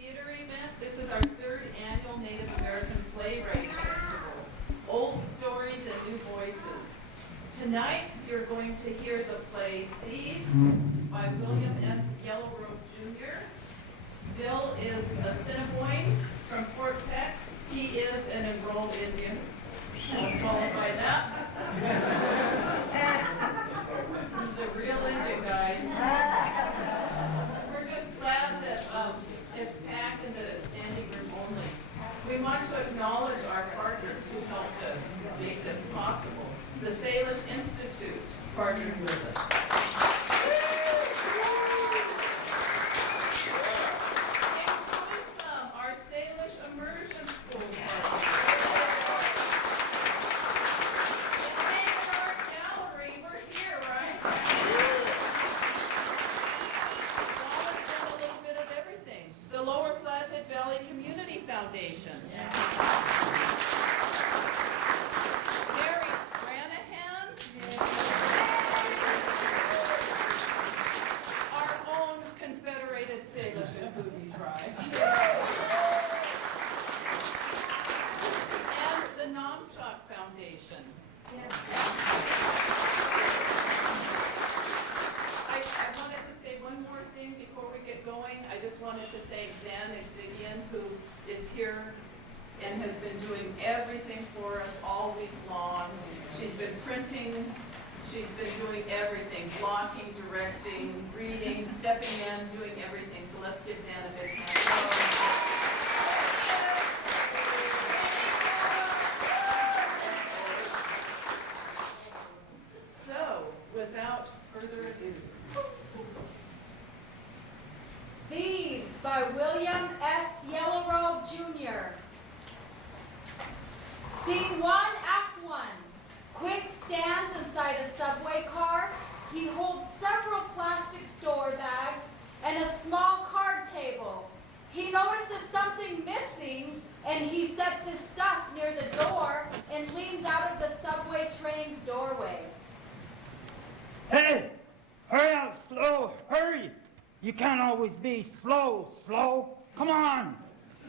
Theater event. This is our 3rd annual Native American Playwriting Festival. Old stories and new voices. Tonight, you're going to hear the play Thieves by William S. Yellowrobe Jr. Bill is a Assiniboine from Fort Peck. He is an enrolled Indian. I'll qualify that. He's a real Indian, guys. We're just glad that it's packed and that it's standing room only. We want to acknowledge our partners who helped us make this possible. The Salish Institute partnered with us. Our Salish Immersion School partners. And our gallery, we're here, right? Wallace done a little bit of everything. The Lower Flathead Valley Community Foundation. Wanted to thank Zan Exigian, who is here and has been doing everything for us all week long. She's been printing, she's been doing everything, blocking, directing, reading, stepping in, doing everything. So let's give Zan a big hand. So, without further ado, Thieves by William S. Yellowrobe Jr. Scene 1, Act 1. Quick stands inside a subway car. He holds several plastic store bags and a small card table. He notices something missing and he sets his stuff near the door and leans out of the subway train's doorway. Hey, hurry up, slow, hurry. You can't always be slow. Come on.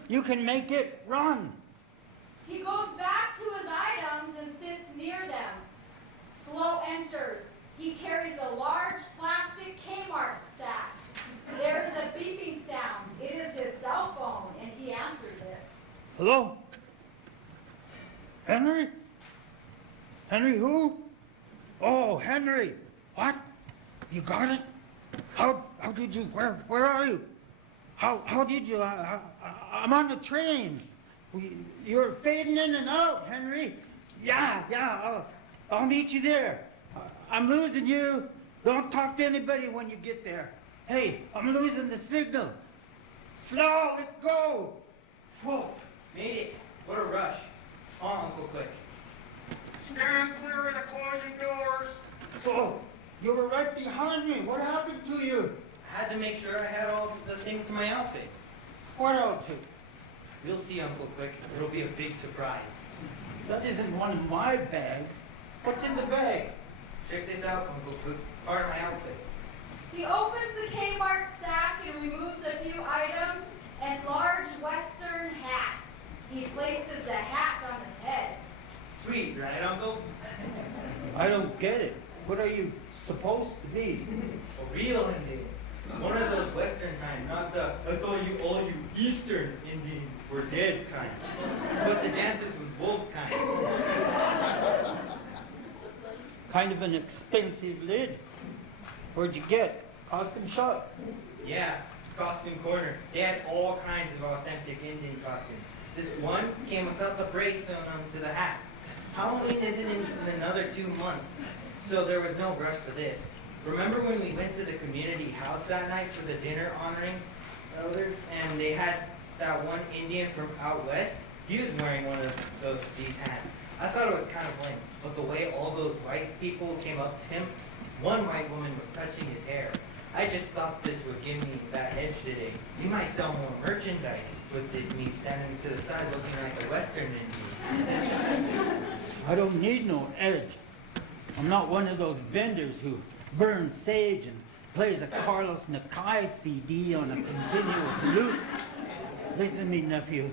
You can make it. Run. He goes back to his items and sits near them. Slow enters. He carries a large plastic Kmart sack. There is a beeping sound. It is his cell phone, and he answers it. Hello? Henry? Henry who? Oh, Henry. What? You got it? How did you, where are you? How did you, I'm on the train. You're fading in and out, Henry. Yeah, I'll meet you there. I'm losing you. Don't talk to anybody when you get there. Hey, I'm losing the signal. Slow, let's go. Whoa, made it. What a rush. On, Uncle Quick. Stand clear of the closing doors. So, you were right behind me. What happened to you? I had to make sure I had all the things to my outfit. What outfit? You'll see, Uncle Quick. It'll be a big surprise. That isn't one of my bags. What's in the bag? Check this out, Uncle Quick. Part of my outfit. He opens the Kmart sack and removes a few items and large western hat. He places a hat on his head. Sweet, right, Uncle? I don't get it. What are you supposed to be? A real Indian. One of those Western kind, not the I thought all you Eastern Indians were dead kind. But the Dances with Wolves kind. Kind of an expensive lid. Where'd you get? Costume shop? Yeah, Costume Corner. They had all kinds of authentic Indian costumes. This one came without the braid sewn onto the hat. Halloween isn't in another 2 months, so there was no rush for this. Remember when we went to the community house that night for the dinner honoring elders, and they had that one Indian from out west? He was wearing one of these hats. I thought it was kind of lame, but the way all those white people came up to him, one white woman was touching his hair. I just thought this would give me that edge today. You might sell more merchandise with me standing to the side looking like a Western Indian. I don't need no edge. I'm not one of those vendors who burns sage and plays a Carlos Nakai CD on a continuous loop. Listen to me, nephew.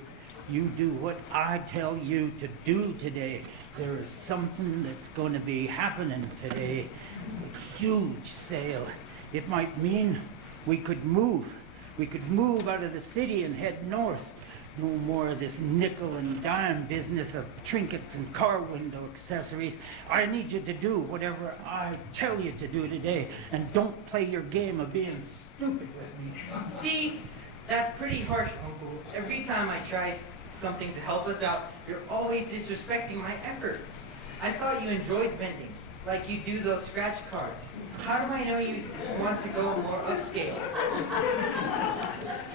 You do what I tell you to do today. There is something that's going to be happening today. A huge sale. It might mean we could move. We could move out of the city and head north. No more of this nickel and dime business of trinkets and car window accessories. I need you to do whatever I tell you to do today. And don't play your game of being stupid with me. See, that's pretty harsh, Uncle. Every time I try something to help us out, you're always disrespecting my efforts. I thought you enjoyed vending, like you do those scratch cards. How do I know you want to go more upscale?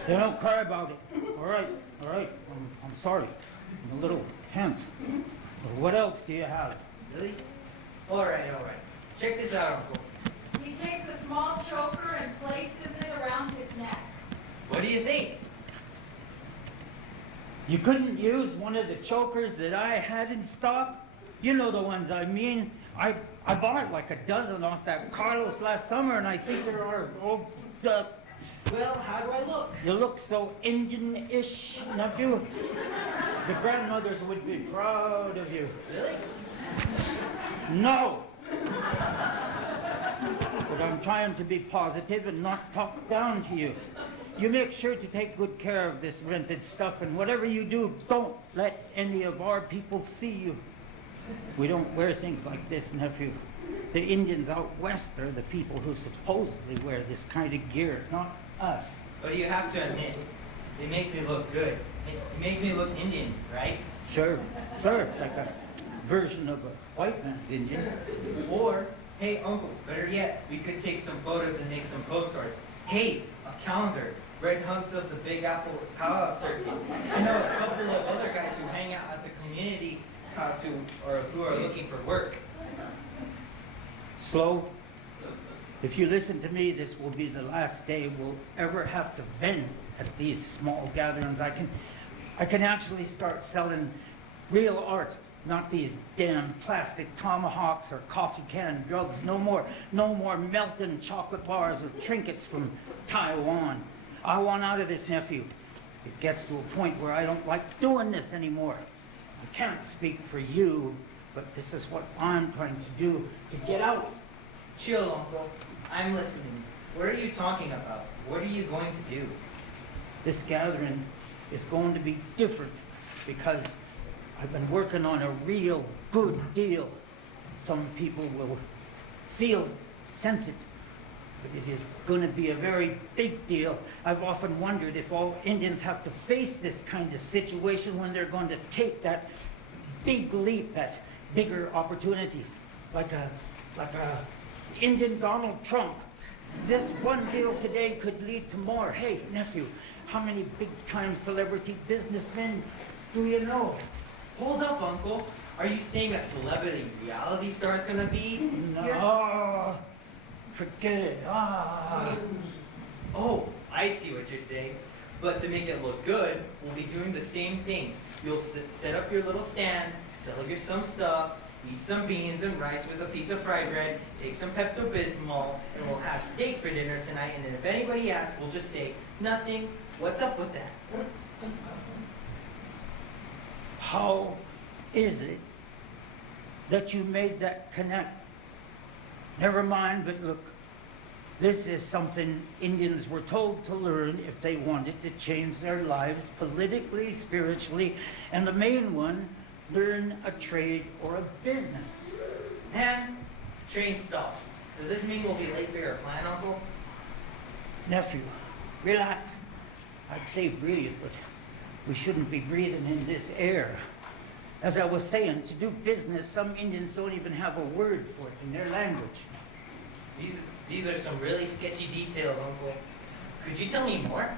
They don't cry about it. All right. I'm sorry. I'm a little tense. But what else do you have? Really? All right. Check this out, Uncle. He takes a small choker and places it around his neck. What do you think? You couldn't use one of the chokers that I had in stock? You know the ones I mean. I bought like a dozen off that Carlos last summer, and I think there are, Well, how do I look? you look so Indian-ish, nephew. The grandmothers would be proud of you. Really? No! But I'm trying to be positive and not talk down to you. You make sure to take good care of this rented stuff, and whatever you do, don't let any of our people see you. We don't wear things like this, nephew. The Indians out west are the people who supposedly wear this kind of gear, not us. But you have to admit, it makes me look good. It makes me look Indian, right? Sure, like a version of a white man's Indian. Or, hey, Uncle, better yet, we could take some photos and make some postcards. Hey, a calendar. Red Hunks of the Big Apple Powwow Circuit. I know a couple of other guys who hang out at the community house who are looking for work. Slow. If you listen to me, this will be the last day we'll ever have to vend at these small gatherings. I can actually start selling real art, not these damn plastic tomahawks or coffee can drugs. No more melting chocolate bars or trinkets from Taiwan. I want out of this, nephew. It gets to a point where I don't like doing this anymore. I can't speak for you, but this is what I'm trying to do to get out. Chill, Uncle. I'm listening. What are you talking about? What are you going to do? This gathering is going to be different because I've been working on a real good deal. Some people will feel, sense it, but it is going to be a very big deal. I've often wondered if all Indians have to face this kind of situation when they're going to take that big leap at bigger opportunities, like a Indian Donald Trump. This one deal today could lead to more. Hey, nephew, how many big-time celebrity businessmen do you know? Hold up, Uncle. Are you saying a celebrity reality star is gonna be? No, forget it. Oh, I see what you're saying. But to make it look good, we'll be doing the same thing. You'll set up your little stand, sell your some stuff, eat some beans and rice with a piece of fried bread, take some Pepto-Bismol, and we'll have steak for dinner tonight. And then if anybody asks, we'll just say, nothing. What's up with that? How is it that you made that connect? Never mind, but look, this is something Indians were told to learn if they wanted to change their lives politically, spiritually, and the main one, learn a trade or a business. And train stopped. Does this mean we'll be late for your plan, Uncle? Nephew, relax. I'd say breathe, but we shouldn't be breathing in this air. As I was saying, to do business, some Indians don't even have a word for it in their language. These are some really sketchy details, Uncle. Could you tell me more?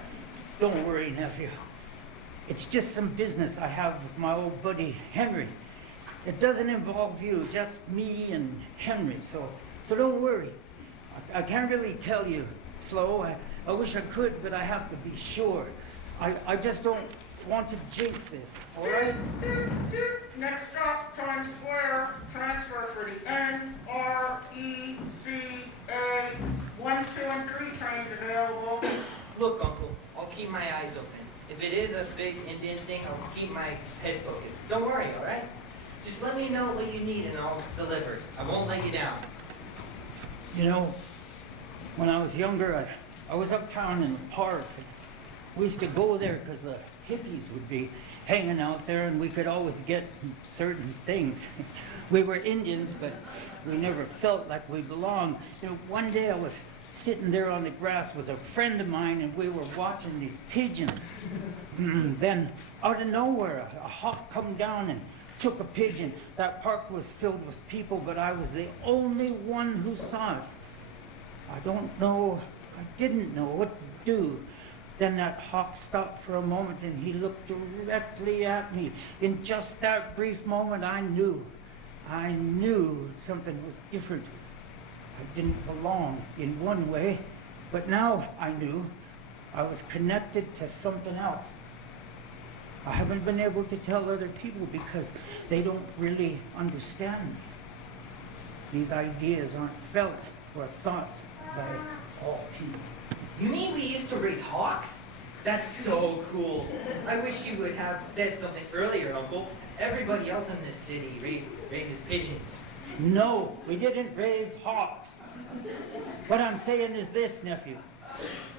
Don't worry, nephew. It's just some business I have with my old buddy, Henry. It doesn't involve you, just me and Henry, so don't worry. I can't really tell you, Slow. I wish I could, but I have to be sure. I just don't want to jinx this, all right? Next stop, Times Square. Transfer for the NRECA 1, 2, and 3 trains available. Look, Uncle, I'll keep my eyes open. If it is a big Indian thing, I'll keep my head focused. Don't worry, all right? Just let me know what you need and I'll deliver. I won't let you down. You know, when I was younger, I was uptown in the park. We used to go there because the hippies would be hanging out there and we could always get certain things. We were Indians, but we never felt like we belonged. You know, one day I was sitting there on the grass with a friend of mine and we were watching these pigeons. Then out of nowhere, a hawk come down and took a pigeon. That park was filled with people, but I was the only one who saw it. I didn't know what to do. Then that hawk stopped for a moment and he looked directly at me. In just that brief moment, I knew something was different. I didn't belong in one way, but now I knew I was connected to something else. I haven't been able to tell other people because they don't really understand me. These ideas aren't felt or thought by all people. You mean we used to raise hawks? That's so cool. I wish you would have said something earlier, Uncle. Everybody else in this city raises pigeons. No, we didn't raise hawks. What I'm saying is this, nephew.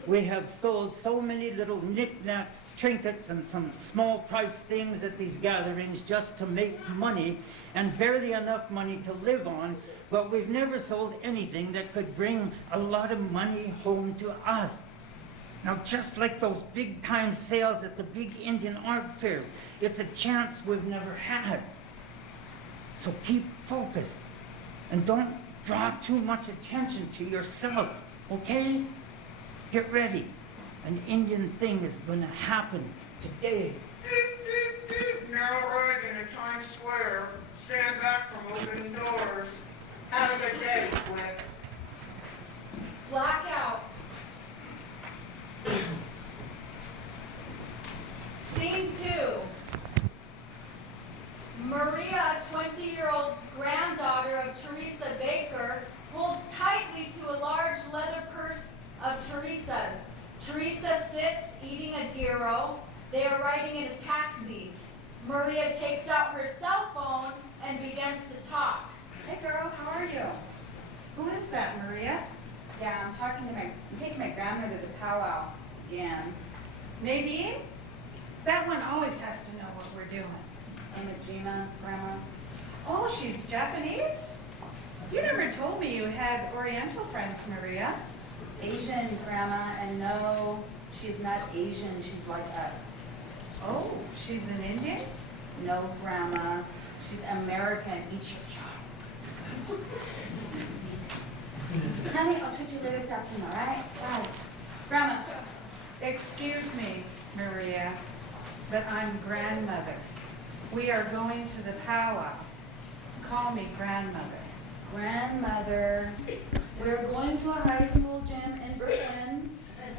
We have sold so many little knickknacks, trinkets, and some small price things at these gatherings just to make money, and barely enough money to live on, but we've never sold anything that could bring a lot of money home to us. Now, just like those big-time sales at the big Indian art fairs, it's a chance we've never had. So keep focused, and don't draw too much attention to yourself, okay? Get ready. An Indian thing is going to happen today. Now arriving at Times Square. Stand back from opening doors. Have a good day, Quick. Blackout. Scene 2. Maria, 20-year-old granddaughter of Teresa Baker, holds tightly to a large leather purse of Teresa's. Teresa sits eating a gyro. They are riding in a taxi. Maria takes out her cell phone and begins to talk. Hey girl, how are you? Who is that, Maria? Yeah, I'm taking my grandmother to powwow again. Nadine? That one always has to know what we're doing. Imagina, Grandma. Oh, she's Japanese? You never told me you had Oriental friends, Maria. Asian, Grandma, and no, she's not Asian, she's like us. Oh, she's an Indian? No, Grandma, she's American. Eat your Honey, I'll treat you later this afternoon, all right? Bye. Grandma. Excuse me, Maria, but I'm grandmother. We are going to the powwow. Call me grandmother. Grandmother, we're going to a high school gym in Brooklyn,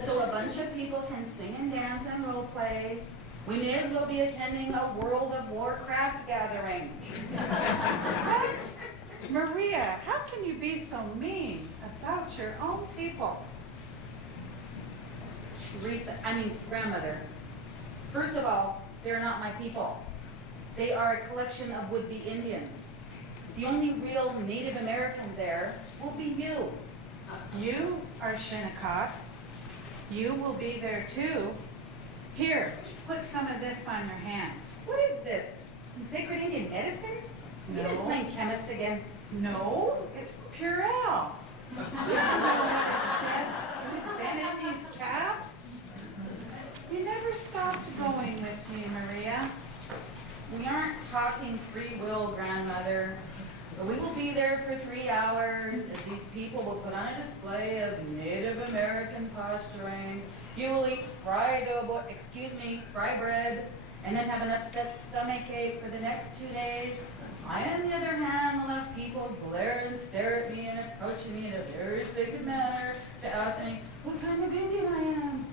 so a bunch of people can sing and dance and role play. We may as well be attending a World of Warcraft gathering. What? Maria, how can you be so mean about your own people? Grandmother. First of all, they're not my people. They are a collection of would-be Indians. The only real Native American there will be you. You are Shinnecock. You will be there too. Here, put some of this on your hands. What is this? Some sacred Indian medicine? No. You've been playing chemist again. No, it's Purell. You don't know who's been in these caps? You never stopped going with me, Maria. We aren't talking free will, Grandmother. But we will be there for 3 hours as these people will put on a display of Native American posturing. You will eat fried bread, and then have an upset stomach ache for the next 2 days. I, on the other hand, will have people glare and stare at me and approach me in a very sacred manner to ask me what kind of Indian I am,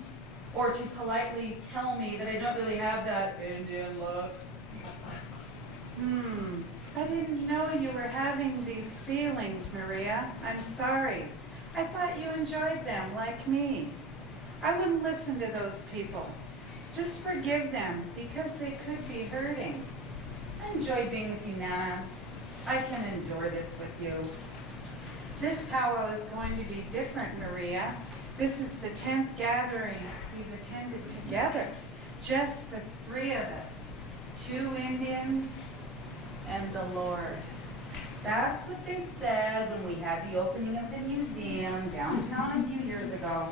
or to politely tell me that I don't really have that Indian look. I didn't know you were having these feelings, Maria. I'm sorry. I thought you enjoyed them like me. I wouldn't listen to those people. Just forgive them, because they could be hurting. I enjoy being with you, Nana. I can endure this with you. This powwow is going to be different, Maria. This is the 10th gathering we've attended together. Just the three of us. 2 Indians and the Lord. That's what they said when we had the opening of the museum downtown a few years ago.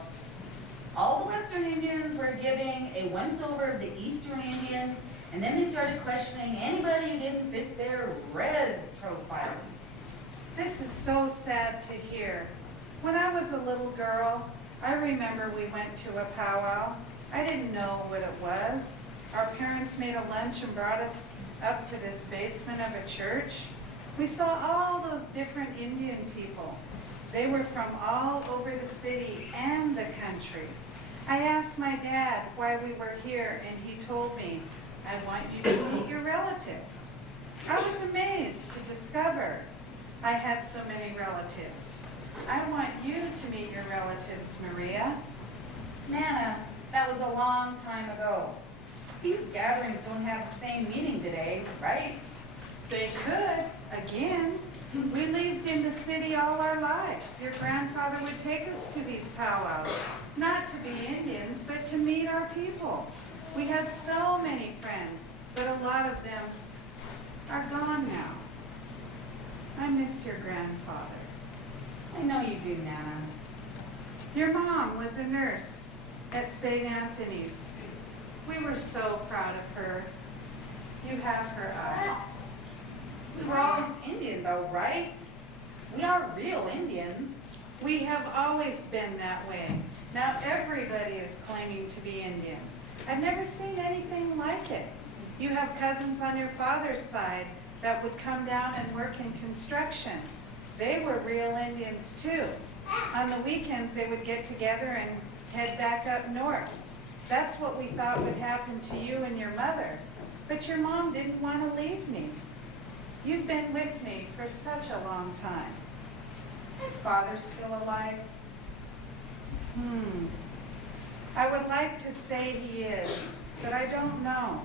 All the Western Indians were giving a once-over of the Eastern Indians, and then they started questioning anybody who didn't fit their res profile. This is so sad to hear. When I was a little girl, I remember we went to a powwow. I didn't know what it was. Our parents made a lunch and brought us up to this basement of a church. We saw all those different Indian people. They were from all over the city and the country. I asked my dad why we were here, and he told me, "I want you to meet your relatives." I was amazed to discover I had so many relatives. I want you to meet your relatives, Maria. Nana, that was a long time ago. These gatherings don't have the same meaning today, right? They could, again. We lived in the city all our lives. Your grandfather would take us to these powwows, not to be Indians, but to meet our people. We had so many friends, but a lot of them are gone now. I miss your grandfather. I know you do, Nana. Your mom was a nurse at St. Anthony's. We were so proud of her. You have her eyes. We were always Indian, though, right? We are real Indians. We have always been that way. Now everybody is claiming to be Indian. I've never seen anything like it. You have cousins on your father's side that would come down and work in construction. They were real Indians too. On the weekends, they would get together and head back up north. That's what we thought would happen to you and your mother. But your mom didn't want to leave me. You've been with me for such a long time. My father's still alive. I would like to say he is, but I don't know.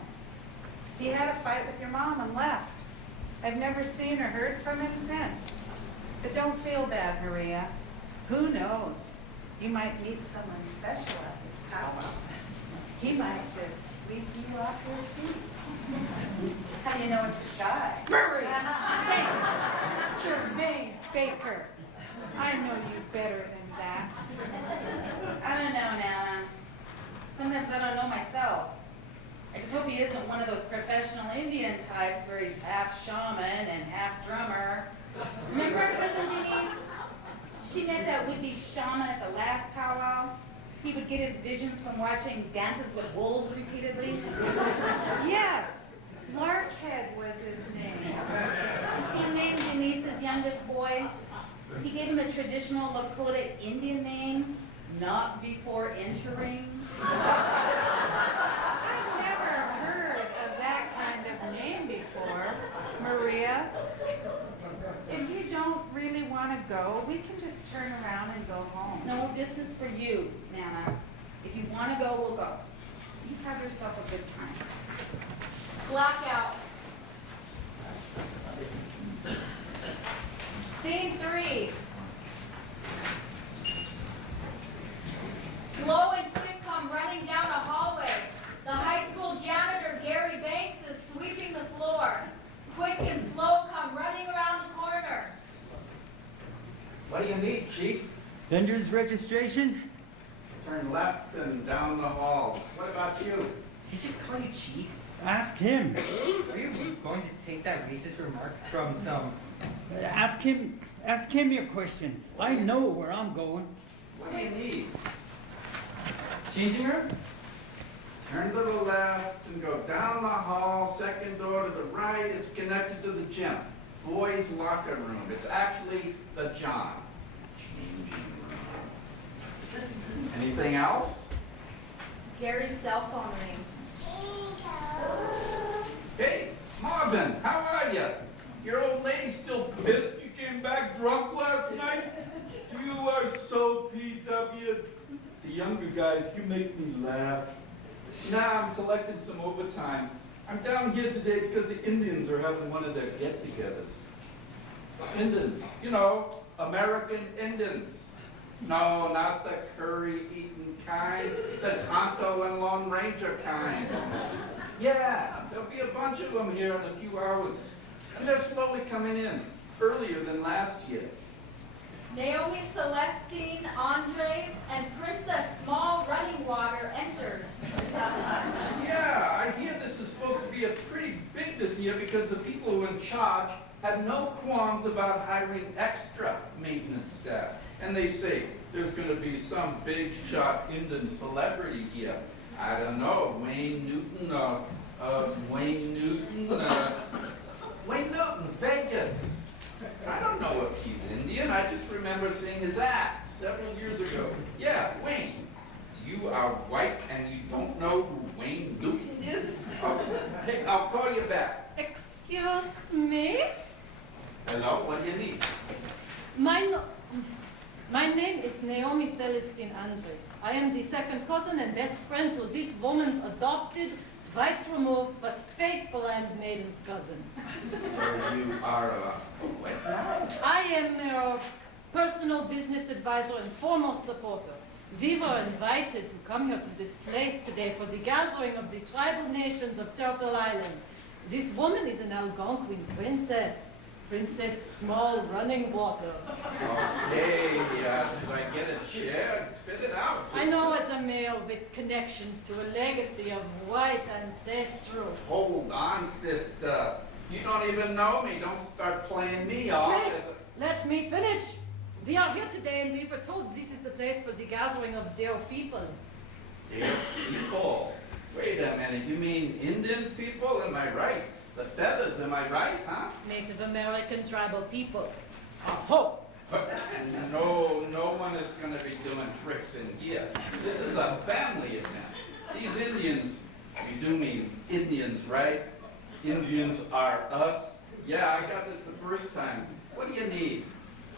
He had a fight with your mom and left. I've never seen or heard from him since. But don't feel bad, Maria. Who knows? You might meet someone special at this powwow. He might just sweep you off your feet. How do you know it's a guy? Maria! Say, Jermaine Baker. I know you better than that. I don't know, Nana. Sometimes I don't know myself. I just hope he isn't one of those professional Indian types where he's half shaman and half drummer. Remember our cousin Denise? She met that would-be shaman at the last powwow. He would get his visions from watching Dances with Wolves repeatedly. Yes, Larkhead was his name. He named Denise's youngest boy. He gave him a traditional Lakota Indian name, not before entering. I've never heard of that kind of name before, Maria. If you don't really want to go, we can just turn around and go home. No, this is for you, Nana. If you want to go, we'll go. You have yourself a good time. Blackout. Scene 3. Slow and quick come running down a hallway. The high school janitor, Gary Banks, is sweeping the floor. Quick and slow come running around the corner. What do you need, Chief? Vendor's registration? Turn left and down the hall. What about you? Did he just call you chief? Ask him. Are you going to take that racist remark from some... Ask him your question. I know where I'm going. What do you need? Changing rooms? Turn to the left and go down the hall, second door to the right. It's connected to the gym. Boys' locker room. It's actually the John. Changing room. Anything else? Gary's cell phone rings. Hey, Marvin, how are you? Your old lady's still pissed you came back drunk last night? You are so PW. The younger guys, you make me laugh. Nah, I'm collecting some overtime. I'm down here today because the Indians are having one of their get-togethers. Indians, you know, American Indians. No, not the curry-eating kind, the Tonto and Lone Ranger kind. Yeah, there'll be a bunch of them here in a few hours. And they're slowly coming in, earlier than last year. Naomi Celestine, Andres, and Princess Small Running Water enters. Yeah, I hear this is supposed to be a pretty big this year because the people who are in charge had no qualms about hiring extra maintenance staff. And they say there's going to be some big shot Indian celebrity here. I don't know, Wayne Newton, Vegas. I don't know if he's Indian. I just remember seeing his act several years ago. Yeah, Wayne. You are white and you don't know who Wayne Newton is? Hey, I'll call you back. Excuse me? Hello, what do you need? My name is Naomi Celestine Andres. I am the second cousin and best friend to this woman's adopted, twice removed, but faithful and maiden's cousin. So you are what now? I am her personal business advisor and foremost supporter. We were invited to come here to this place today for the gathering of the tribal nations of Turtle Island. This woman is an Algonquin princess. Princess Small Running Water. Okay, should I get a chair? Spit it out, sister. I know as a male with connections to a legacy of white ancestral. Hold on, sister. You don't even know me. Don't start playing me off. Please, let me finish. We are here today and we were told this is the place for the gathering of their people. Dear people. Wait a minute. You mean Indian people? Am I right? The feathers, am I right, huh? Native American tribal people. Aho! No one is going to be doing tricks in here. This is a family event. These Indians, you do mean Indians, right? Indians are us. Yeah, I got this the first time. What do you need?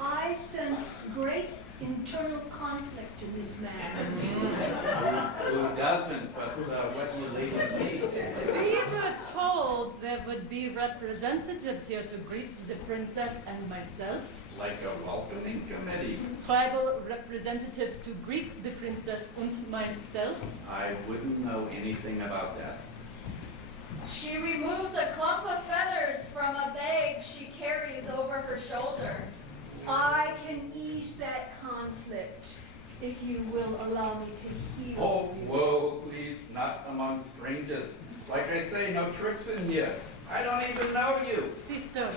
I sense great internal conflict in this man. Who doesn't? But what do you ladies need? We were told there would be representatives here to greet the princess and myself. Like a welcoming committee. Tribal representatives to greet the princess and myself. I wouldn't know anything about that. She removes a clump of feathers from a bag she carries over her shoulder. I can ease that conflict if you will allow me to heal Oh, you. whoa, please, not among strangers. Like I say, no tricks in here. I don't even know you. Sister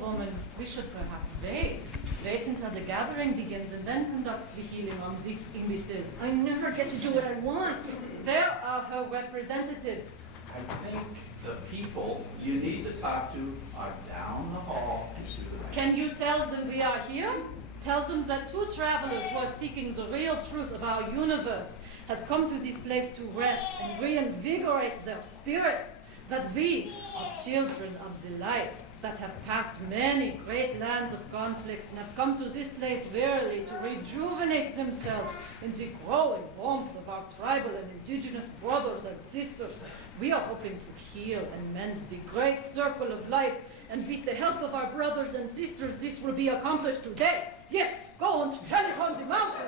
woman, we should perhaps wait. Wait until the gathering begins and then conduct the healing on this imbecile. I never get to do what I want. There are her representatives. I think the people you need to talk to are down the hall and to the right. Can you tell them we are here? Tell them that two travelers who are seeking the real truth of our universe has come to this place to rest and reinvigorate their spirits. That we are children of the light that have passed many great lands of conflicts and have come to this place wearily to rejuvenate themselves in the growing warmth of our tribal and indigenous brothers and sisters. We are hoping to heal and mend the great circle of life, and with the help of our brothers and sisters, this will be accomplished today. Yes, go and tell it on the mountain.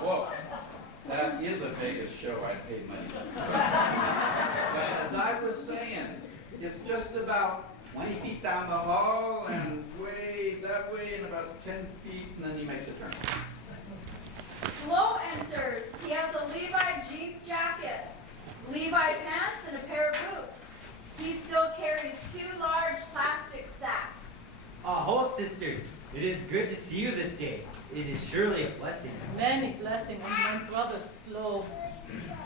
Whoa, that is a Vegas show I'd pay money to see. But as I was saying, it's just about 20 feet down the hall and way that way and about 10 feet, and then you make the turn. Flo enters. He has a Levi jeans jacket, Levi pants, and a pair of boots. He still carries 2 large plastic sacks. Aho, sisters. It is good to see you this day. It is surely a blessing. Many blessings on my brother Slow.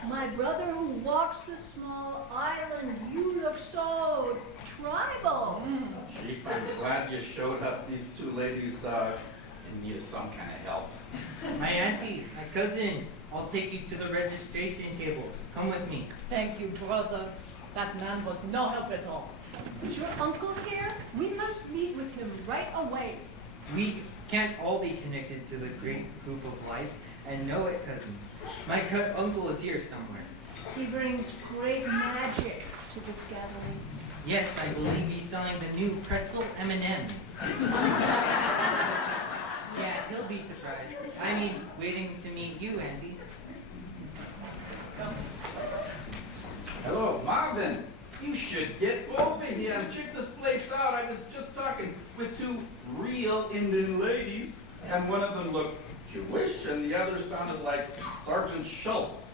My brother who walks the small island, you look so tribal. Chief, I'm glad you showed up. These two ladies in need of some kind of help. My auntie, my cousin, I'll take you to the registration tables. Come with me. Thank you, brother. That man was no help at all. Is your uncle here? We must meet with him right away. We can't all be connected to the great group of life. And know it, cousin. My uncle is here somewhere. He brings great magic to this gathering. Yes, I believe he's selling the new pretzel M&Ms. Yeah, he'll be surprised. I mean, waiting to meet you, Auntie. Hello, Marvin. You should get over here and check this place out. I was just talking with two real Indian ladies, and one of them looked Jewish, and the other sounded like Sergeant Schultz.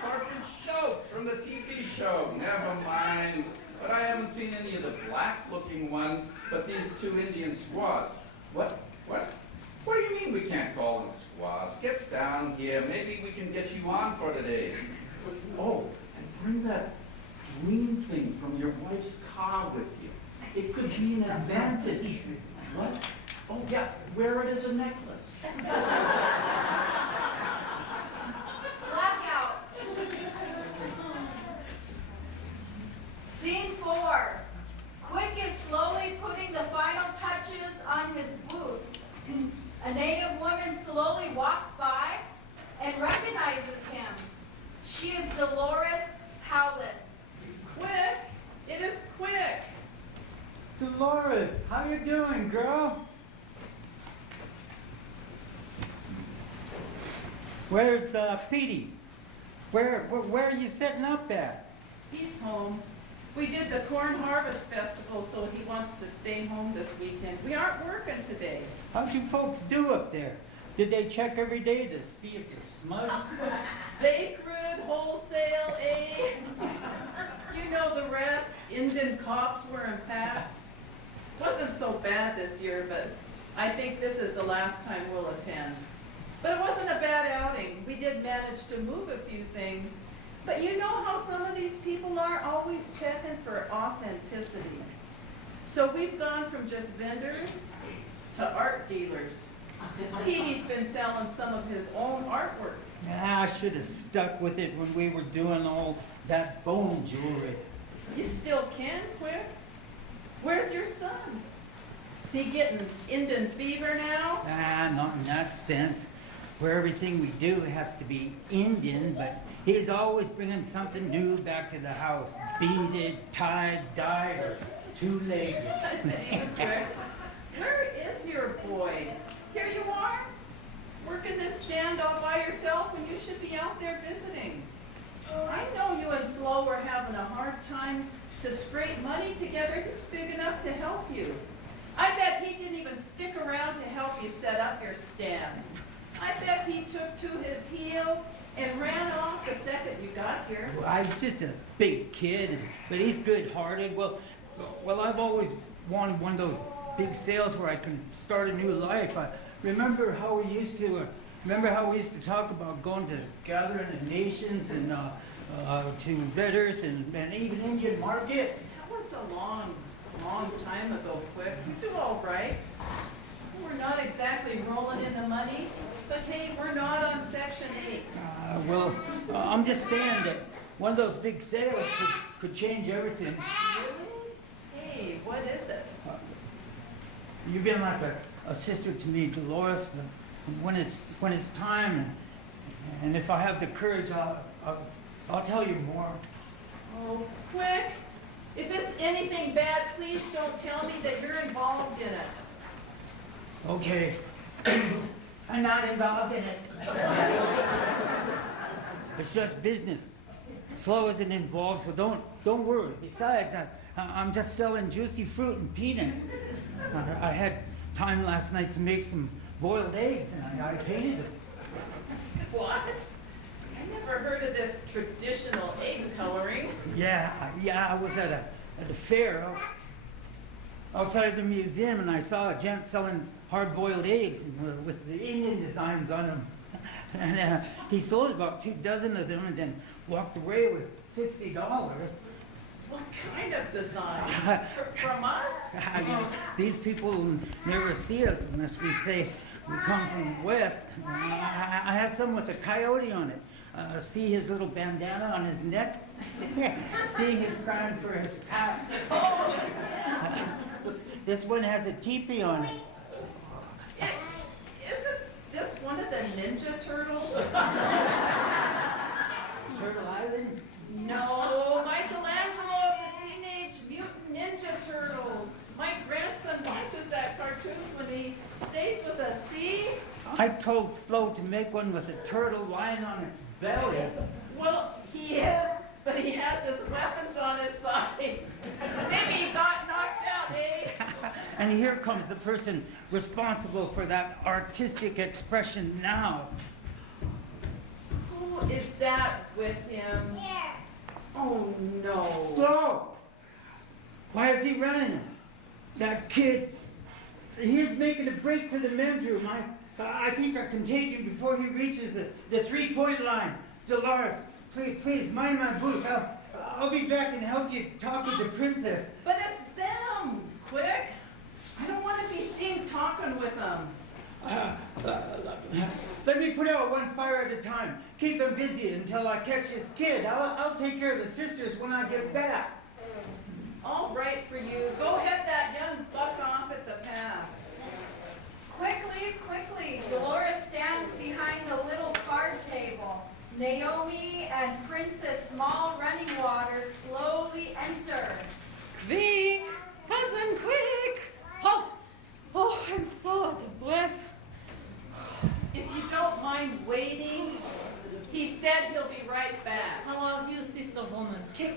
Sergeant Schultz from the TV show. Never mind. But I haven't seen any of the black-looking ones, but these two Indian squaws. What do you mean we can't call them squaws? Get down here. Maybe we can get you on for today. Oh, and bring that green thing from your wife's car with you. It could be an advantage. What? Oh, yeah, wear it as a necklace. Blackout. Scene 4. Quick is slowly putting the final touches on his booth. A native woman slowly walks by and recognizes him. She is Dolores Howlis. Quick! It is Quick! Dolores, how you doing, girl? Where's Petey? Where are you setting up at? He's home. We did the Corn Harvest Festival, so he wants to stay home this weekend. We aren't working today. How'd you folks do up there? Did they check every day to see if you smudged? Sacred wholesale, eh? You know the rest. Indian cops wearing packs. Wasn't so bad this year, but I think this is the last time we'll attend. But it wasn't a bad outing. We did manage to move a few things. But you know how some of these people are, always checking for authenticity. So we've gone from just vendors to art dealers. Petey's been selling some of his own artwork. I should have stuck with it when we were doing all that bone jewelry. You still can, Quick. Where's your son? Is he getting Indian fever now? Not in that sense, where everything we do has to be Indian, but he's always bringing something new back to the house. Beaded, tied, dyed, or two-legged. Gee, Quick. Where is your boy? Here you are, working this stand all by yourself when you should be out there visiting. I know you and Slow were having a hard time to scrape money together. He's big enough to help you. I bet he didn't even stick around to help you set up your stand. I bet he took to his heels and ran off the second you got here. Well, he's just a big kid, but he's good-hearted. Well, I've always wanted one of those big sales where I can start a new life. I remember how we used to talk about going to Gathering of Nations and to Red Earth and even Indian Market. That was a long time ago, Quick. You do all right. We're not exactly rolling in the money, but hey, we're not on Section 8. I'm just saying that one of those big sales could change everything. Really? Hey, what is it? You've been like a sister to me, Dolores. But when it's time, and if I have the courage, I'll tell you more. Oh, Quick! If it's anything bad, please don't tell me that you're involved in it. Okay, I'm not involved in it. It's just business. Slow isn't involved, so don't worry. Besides, I'm just selling juicy fruit and peanuts. I had time last night to make some boiled eggs, and I painted them. What? I never heard of this traditional egg coloring. Yeah, I was at a fair outside the museum, and I saw a gent selling hard-boiled eggs with the Indian designs on them. And he sold about 2 dozen of them and then walked away with $60. What kind of design? From us? These people never see us unless we say we come from west. I have some with a coyote on it. See his little bandana on his neck? See he's crying for his pap. Oh, This one has a teepee on it. Isn't this and Ninja Turtles? Turtle Island? No, Michelangelo of the Teenage Mutant Ninja Turtles. My grandson watches that cartoons when he stays with us, see? I told Slow to make one with a turtle lying on its belly. Well, he is, but he has his weapons on his sides. Maybe he got knocked out, eh? And here comes the person responsible for that artistic expression now. Who is that with him? Oh, no. Slow! Why is he running? That kid, he's making a break to the men's room. I think I can take him before he reaches the three-point line. Dolores, please, mind my booth. I'll be back and help you talk with the princess. But it's them! Quick! I don't want to be seen talking with them. Let me put out one fire at a time. Keep them busy until I catch this kid. I'll take care of the sisters when I get back. All right for you. Go head that young buck off at the pass. Quickly, quickly. Dolores stands behind the little card table. Naomi and Princess Small Running Water slowly enter. Quick! Cousin, quick! Halt! Oh, I'm so out of breath. If you don't mind waiting, he said he'll be right back. How are you, sister woman? Take.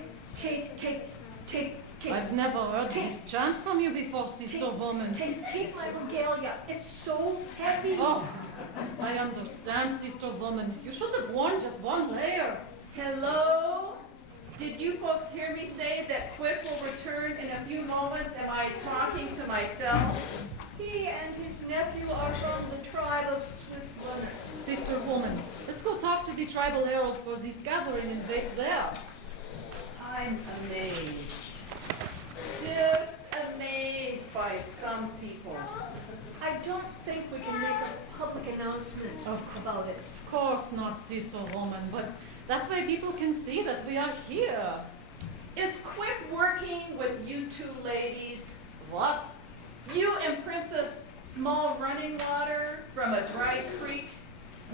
I've never heard this chant from you before, sister woman. Take my regalia. It's so heavy. Oh, I understand, sister woman. You should have worn just one layer. Hello? Did you folks hear me say that Quick will return in a few moments? Am I talking to myself? He and his nephew are from the tribe of Swift Runners. Sister woman, let's go talk to the tribal herald for this gathering and wait there. I'm amazed. Just amazed by some people. I don't think we can make a public announcement about it. Of course not, sister woman, but that way people can see that we are here. Is Quick working with you two ladies? What? You and Princess Small Running Water from a dry creek?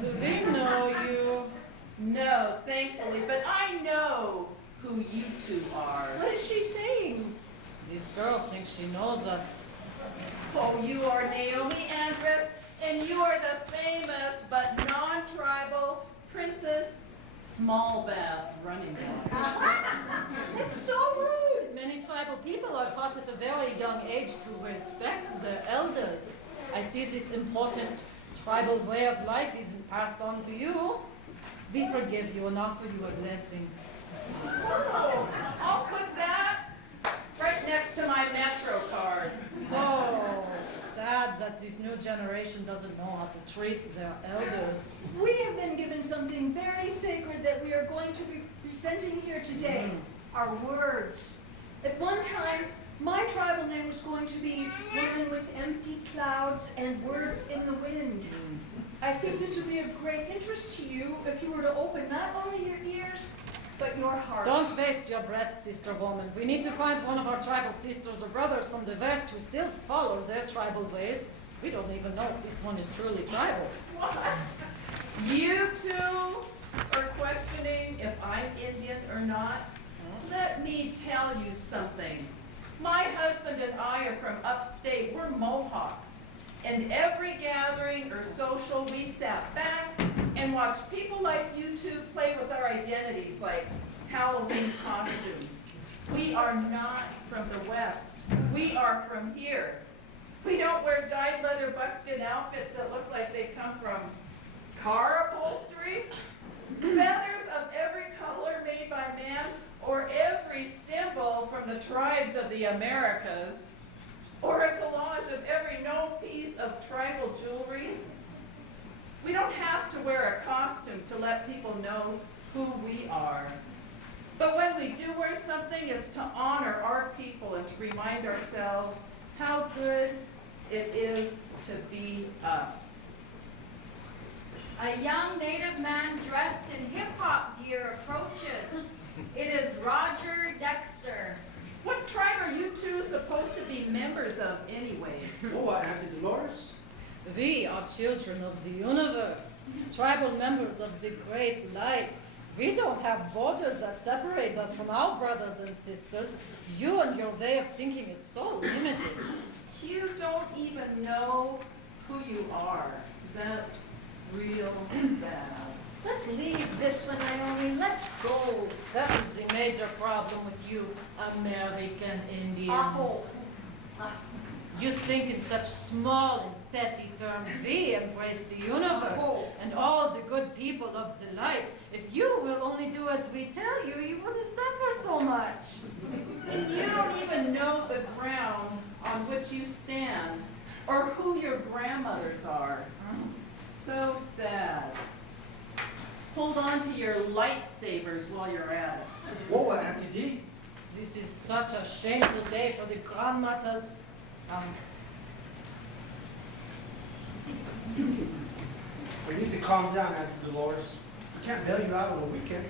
Do we know you? No, thankfully, but I know who you two are. What is she saying? This girl thinks she knows us. Oh, you are Naomi Andress, and you are the famous but non-tribal Princess Small Bath Running Water. It's so rude. Many tribal people are taught at a very young age to respect their elders. I see this important tribal way of life isn't passed on to you. We forgive you and offer you a blessing. Oh, I'll put that right next to my Metro card. So sad that this new generation doesn't know how to treat their elders. We have been given something very sacred that we are going to be presenting here today. Our words. At one time, my tribal name was going to be Women with Empty Clouds and Words in the Wind. I think this would be of great interest to you if you were to open not only your ears, but your heart. Don't waste your breath, sister woman. We need to find one of our tribal sisters or brothers from the West who still follows their tribal ways. We don't even know if this one is truly tribal. What? You two are questioning if I'm Indian or not? Let me tell you something. My husband and I are from upstate. We're Mohawks. And every gathering or social, we've sat back and watched people like you two play with our identities, like Halloween costumes. We are not from the West. We are from here. We don't wear dyed leather buckskin outfits that look like they come from car upholstery. Feathers of every color made by man, or every symbol from the tribes of the Americas, or a collage of every known piece of tribal jewelry. We don't have to wear a costume to let people know who we are. But when we do wear something, it's to honor our people and to remind ourselves how good it is to be us. A young native man dressed in hip-hop gear approaches. It is Roger Dexter. What tribe are you two supposed to be members of anyway? Oh, Auntie Dolores? We are children of the universe, tribal members of the great light. We don't have borders that separate us from our brothers and sisters. You and your way of thinking is so limited. You don't even know who you are. That's real sad. Let's leave this one, Naomi. Let's go. That is the major problem with you American Indians. You think in such small and petty terms. We embrace the universe and all the good people of the light. If you will only do as we tell you, you wouldn't suffer so much. And you don't even know the ground on which you stand or who your grandmothers are. So sad. Hold on to your lightsabers while you're at it. Whoa, Auntie D. This is such a shameful day for the grandmothers. We need to calm down, Auntie Dolores. We can't bail you out on the weekend.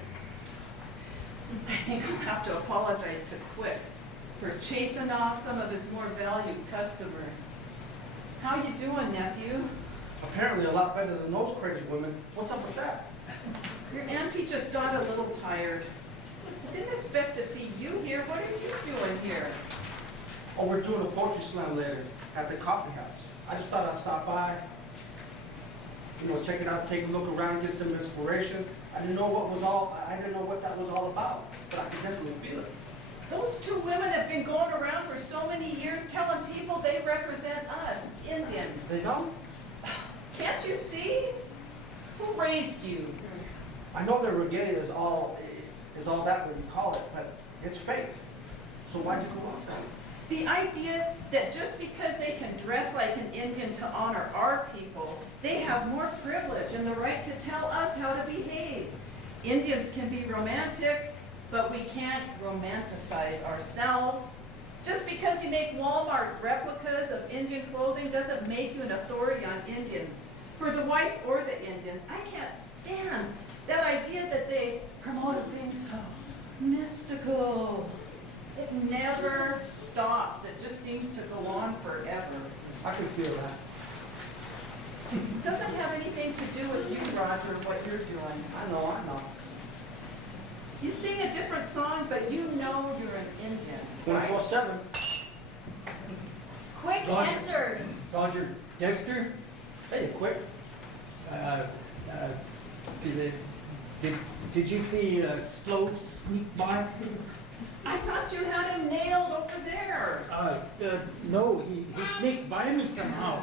I think I'll have to apologize to Quick for chasing off some of his more valued customers. How you doing, nephew? Apparently a lot better than those crazy women. What's up with that? Your auntie just got a little tired. I didn't expect to see you here. What are you doing here? Oh, we're doing a poetry slam later at the coffee house. I just thought I'd stop by, check it out, take a look around, get some inspiration. I didn't know what that was all about, but I can definitely feel it. Those two women have been going around for so many years telling people they represent us, Indians. They don't? Can't you see? Who raised you? I know their regalia is all that what you call it, but it's fake. So why'd you go off on it? The idea that just because they can dress like an Indian to honor our people, they have more privilege and the right to tell us how to behave. Indians can be romantic, but we can't romanticize ourselves. Just because you make Walmart replicas of Indian clothing doesn't make you an authority on Indians. For the whites or the Indians, I can't stand that idea that they promote being so mystical. It never stops. It just seems to go on forever. I can feel that. It doesn't have anything to do with you, Roger, what you're doing. I know. You sing a different song, but you know you're an Indian. 24/7. Quick Roger. enters. Roger, Dexter, Hey, quick. did you see Slope sneak by? I thought you had him nailed over there. No, he sneaked by me somehow.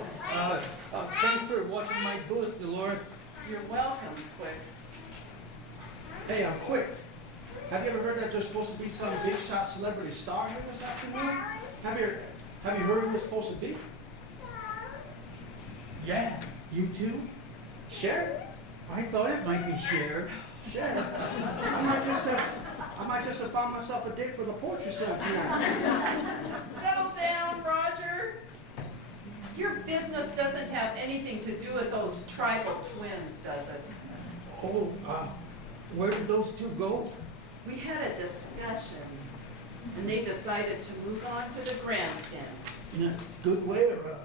Thanks for watching my booth, Dolores. You're welcome, Quick. Hey, I'm quick. Have you ever heard that there's supposed to be some big shot celebrity star here this afternoon? Have you heard who it's supposed to be? Yeah, you too? Cher? I thought it might be Cher. Cher. I might just have found myself a date for the poetry slam tonight. Settle down, Roger. Your business doesn't have anything to do with those tribal twins, does it? Oh, where did those two go? We had a discussion, and they decided to move on to the grandstand. In a good way or a